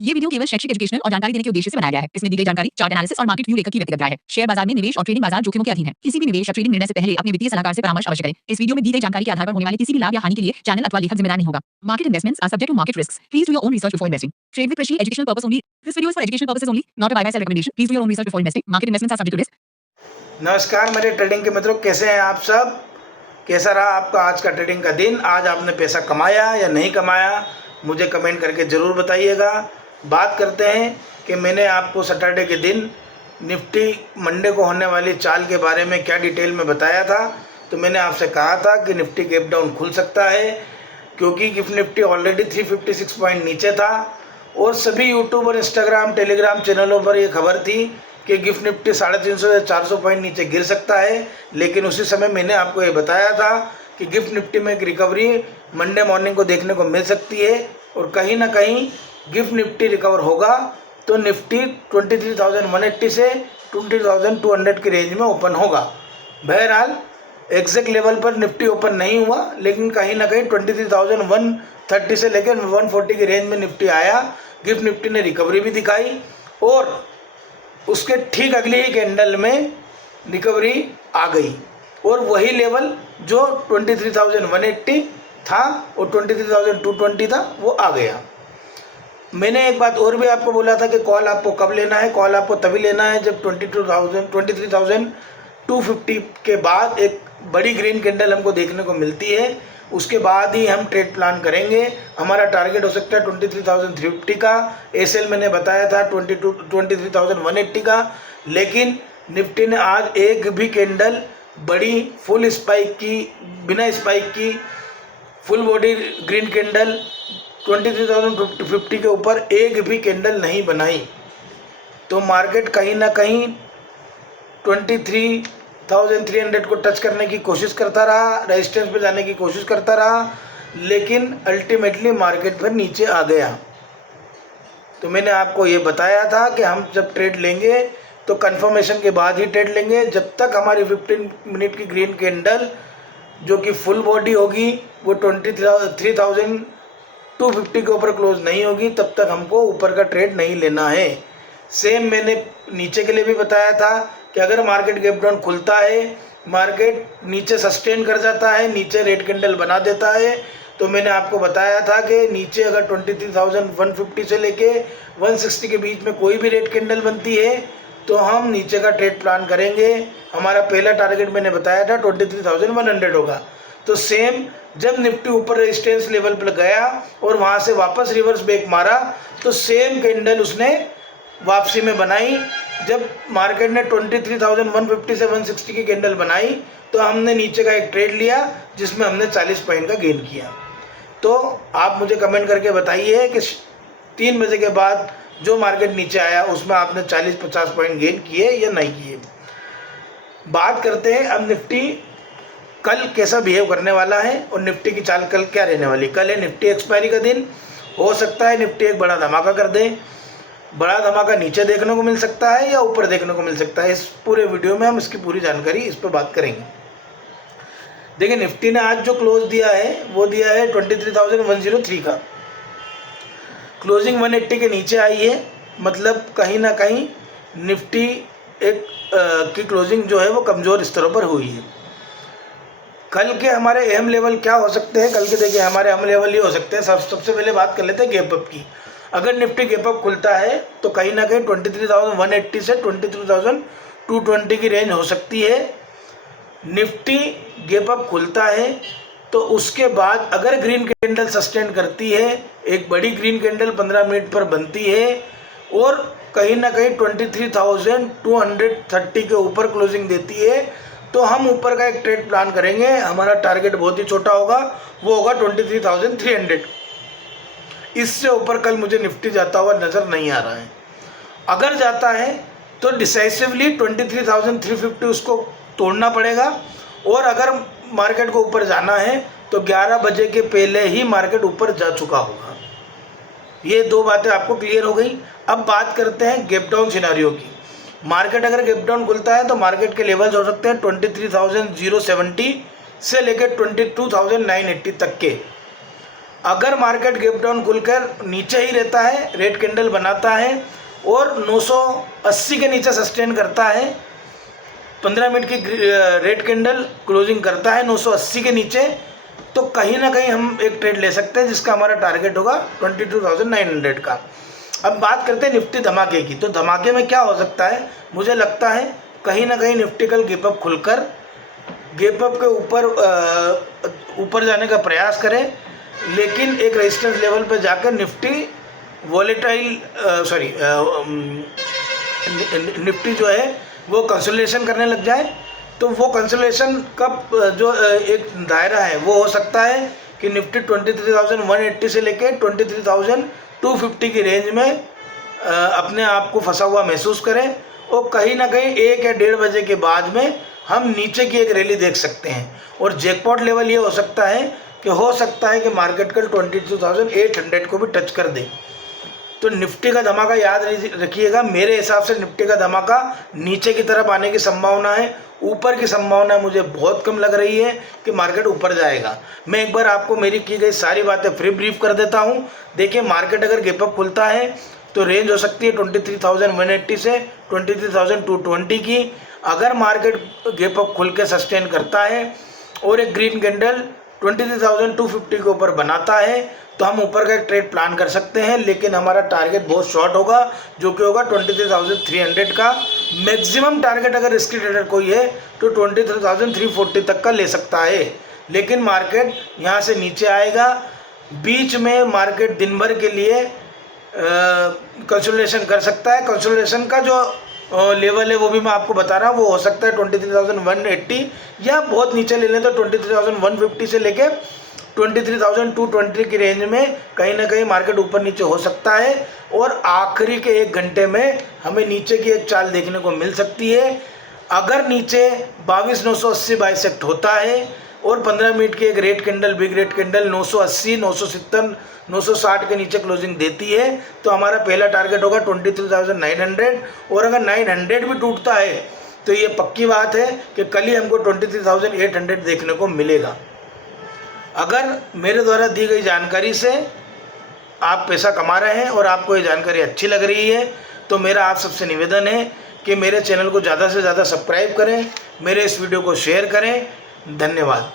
ये वीडियो केवल शैक्षिक एजुकेशनल और जानकारी देने के उद्देश्य से बनाया गया है। इसमें दी गई जानकारी चार्ट एनालिसिस और मार्केट व्यू लेकर की व्यक्तिगत राय है। शेयर बाजार में निवेश और ट्रेडिंग बाजार जोखिमों के अधीन है। किसी भी निवेश या ट्रेडिंग निर्णय से पहले अपने वित्तीय सलाहकार से परामर्श अवश्य करें। इस वीडियो में दी गई जानकारी के आधार पर होने वाले किसी भी लाभ या हानि के लिए चैनल अथवा लेखक जिम्मेदार नहीं होगा। Market investments are subject to market risks. Please do your own research before investing. Trade with Krishi, educational purpose only. This video is for educational purposes only, not a buy sell recommendation. Please do your own research before investing. Market investments are subject to risk. नमस्कार मेरे trading के मित्रों, कैसे हैं आप सब? कैसा रहा आपका आज का ट्रेडिंग का दिन? आज आपने पैसा कमाया या नहीं कमाया, मुझे कमेंट करके ज़रूर बताइएगा। बात करते हैं कि मैंने आपको सैटरडे के दिन निफ्टी मंडे को होने वाली चाल के बारे में क्या डिटेल में बताया था। तो मैंने आपसे कहा था कि निफ्टी गैप डाउन खुल सकता है, क्योंकि गिफ्ट निफ्टी ऑलरेडी 356 पॉइंट नीचे था और सभी यूट्यूब और इंस्टाग्राम टेलीग्राम चैनलों पर ये खबर थी कि गिफ्ट निफ्टी 350 से 400 पॉइंट नीचे गिर सकता है। लेकिन उसी समय मैंने आपको ये बताया था कि गिफ्ट निफ्टी में एक रिकवरी मंडे मॉर्निंग को देखने को मिल सकती है और कहीं ना कहीं गिफ्ट निफ्टी रिकवर होगा तो निफ्टी 23,180 से 20,200 की रेंज में ओपन होगा। बहरहाल एग्जैक्ट लेवल पर निफ्टी ओपन नहीं हुआ, लेकिन कहीं ना कहीं 23,130 से लेकर 140 की रेंज में निफ्टी आया। गिफ्ट निफ्टी ने रिकवरी भी दिखाई और उसके ठीक अगले ही कैंडल में रिकवरी आ गई और वही लेवल जो 23,180 था और 23,220 था वो आ गया। मैंने एक बात और भी आपको बोला था कि कॉल आपको कब लेना है। कॉल आपको तभी लेना है जब 23,250 के बाद एक बड़ी ग्रीन कैंडल हमको देखने को मिलती है, उसके बाद ही हम ट्रेड प्लान करेंगे। हमारा टारगेट हो सकता है 23,350 का। एसएल मैंने बताया था 23,180 का, लेकिन निफ्टी ने आज एक भी कैंडल बड़ी फुल स्पाइक की, बिना स्पाइक की फुल बॉडी ग्रीन कैंडल 23,050 के ऊपर एक भी कैंडल नहीं बनाई। तो मार्केट कहीं ना कहीं 23,300 को टच करने की कोशिश करता रहा, रेजिस्टेंस पे जाने की कोशिश करता रहा, लेकिन अल्टीमेटली मार्केट पर नीचे आ गया। तो मैंने आपको ये बताया था कि हम जब ट्रेड लेंगे तो कंफर्मेशन के बाद ही ट्रेड लेंगे। जब तक हमारी 15 मिनट की ग्रीन कैंडल जो कि फुल बॉडी होगी वो 23,250 के ऊपर क्लोज नहीं होगी, तब तक हमको ऊपर का ट्रेड नहीं लेना है। सेम मैंने नीचे के लिए भी बताया था कि अगर मार्केट गैप डाउन खुलता है, मार्केट नीचे सस्टेन कर जाता है, नीचे रेड कैंडल बना देता है, तो मैंने आपको बताया था कि नीचे अगर 23,150 से लेके 160 के बीच में कोई भी रेड कैंडल बनती है तो हम नीचे का ट्रेड प्लान करेंगे। हमारा पहला टारगेट मैंने बताया था 23,100 होगा। तो सेम जब निफ्टी ऊपर रेजिस्टेंस लेवल पर गया और वहाँ से वापस रिवर्स बैक मारा तो सेम कैंडल उसने वापसी में बनाई। जब मार्केट ने 23,150 से 160 की कैंडल बनाई तो हमने नीचे का एक ट्रेड लिया जिसमें हमने 40 पॉइंट का गेन किया। तो आप मुझे कमेंट करके बताइए कि 3 बजे के बाद जो मार्केट नीचे आया उसमें आपने 40-50 पॉइंट गेन किए या नहीं किए। बात करते हैं अब निफ्टी कल कैसा बिहेव करने वाला है और निफ्टी की चाल कल क्या रहने वाली। कल है निफ्टी एक्सपायरी का दिन, हो सकता है निफ्टी एक बड़ा धमाका कर दे। बड़ा धमाका नीचे देखने को मिल सकता है या ऊपर देखने को मिल सकता है। इस पूरे वीडियो में हम इसकी पूरी जानकारी इस पर बात करेंगे। देखिए निफ्टी ने आज जो क्लोज दिया है वो दिया है 23,103 का। क्लोजिंग 180 के नीचे आई है, मतलब कहीं ना कहीं निफ्टी एक की क्लोजिंग जो है वो कमज़ोर स्तरों पर हुई है। कल के हमारे अहम लेवल क्या हो सकते हैं? कल के देखिए हमारे अहम लेवल ये हो सकते हैं। सबसे पहले बात कर लेते हैं गैप अप की। अगर निफ्टी गैप अप खुलता है तो कहीं ना कहीं 23,180 से 23,220 की रेंज हो सकती है। निफ्टी गैप अप खुलता है तो उसके बाद अगर ग्रीन कैंडल सस्टेन करती है, एक बड़ी ग्रीन कैंडल 15 मिनट पर बनती है और कहीं ना कहीं 23,230 के ऊपर क्लोजिंग देती है, तो हम ऊपर का एक ट्रेड प्लान करेंगे। हमारा टारगेट बहुत ही छोटा होगा, वो होगा 23,300। इससे ऊपर कल मुझे निफ्टी जाता हुआ नज़र नहीं आ रहा है। अगर जाता है तो डिसाइसिवली 23,350 उसको तोड़ना पड़ेगा और अगर मार्केट को ऊपर जाना है तो 11 बजे के पहले ही मार्केट ऊपर जा चुका होगा। ये दो बातें आपको क्लियर हो गई। अब बात करते हैं गैप डाउन सिनारियो की। मार्केट अगर गैप डाउन खुलता है तो मार्केट के लेवल्स हो सकते हैं 23,070 से लेकर 22,980 तक के। अगर मार्केट गैप डाउन खुलकर नीचे ही रहता है, रेड कैंडल बनाता है और 980 के नीचे सस्टेन करता है, 15 मिनट की रेड कैंडल क्लोजिंग करता है 980 के नीचे, तो कहीं ना कहीं हम एक ट्रेड ले सकते हैं जिसका हमारा टारगेट होगा 22,900 का। अब बात करते हैं निफ्टी धमाके की। तो धमाके में क्या हो सकता है, मुझे लगता है कहीं ना कहीं निफ्टी कल गैप अप खुलकर गैप अप के ऊपर जाने का प्रयास करें, लेकिन एक रेजिस्टेंस लेवल पर जाकर निफ्टी निफ्टी जो है वो कंसोलिडेशन करने लग जाए। तो वो कंसोलिडेशन कब जो एक दायरा है वो हो सकता है कि निफ्टी 23,180 से लेके 23,250 की रेंज में अपने आप को फंसा हुआ महसूस करें, और कहीं ना कहीं 1 या 1:30 बजे के बाद में हम नीचे की एक रैली देख सकते हैं। और जैकपॉट लेवल ये हो सकता है कि मार्केट कल 22,800 को भी टच कर दे। तो निफ्टी का धमाका याद रखिएगा, मेरे हिसाब से निफ्टी का धमाका नीचे की तरफ आने की संभावना है। ऊपर की संभावना मुझे बहुत कम लग रही है कि मार्केट ऊपर जाएगा। मैं एक बार आपको मेरी की गई सारी बातें फ्री ब्रीफ कर देता हूं। देखिए, मार्केट अगर गैप अप खुलता है तो रेंज हो सकती है 23,180 से 23,220 की। अगर मार्केट गैप अप खुल के सस्टेन करता है और एक ग्रीन कैंडल 23,250 के ऊपर बनाता है तो हम ऊपर का एक ट्रेड प्लान कर सकते हैं, लेकिन हमारा टारगेट बहुत शॉर्ट होगा, जो कि होगा 23,300 का। मैक्सिमम टारगेट अगर रिस्की ट्रेडर कोई है तो 23,340 तक का ले सकता है, लेकिन मार्केट यहाँ से नीचे आएगा। बीच में मार्केट दिन भर के लिए कंसोलिडेशन कर सकता है। कंसोलिडेशन का जो लेवल है वो भी मैं आपको बता रहा हूँ, वो हो सकता है 23,180, या बहुत नीचे ले लें तो 23,150 से लेके 23,220 की रेंज में कहीं ना कहीं मार्केट ऊपर नीचे हो सकता है। और आखिरी के 1 घंटे में हमें नीचे की एक चाल देखने को मिल सकती है। अगर नीचे 22,980 बाइसेक्ट होता है और 15 मिनट की एक red candle, big red candle 980, 970, 960 के नीचे क्लोजिंग देती है तो हमारा पहला टारगेट होगा 23,900। और अगर 900 भी टूटता है तो ये पक्की बात है कि कल ही हमको 23,800 देखने को मिलेगा। अगर मेरे द्वारा दी गई जानकारी से आप पैसा कमा रहे हैं और आपको ये जानकारी अच्छी लग रही है तो मेरा आप सबसे निवेदन है कि मेरे चैनल को ज़्यादा से ज़्यादा सब्सक्राइब करें, मेरे इस वीडियो को शेयर करें। धन्यवाद।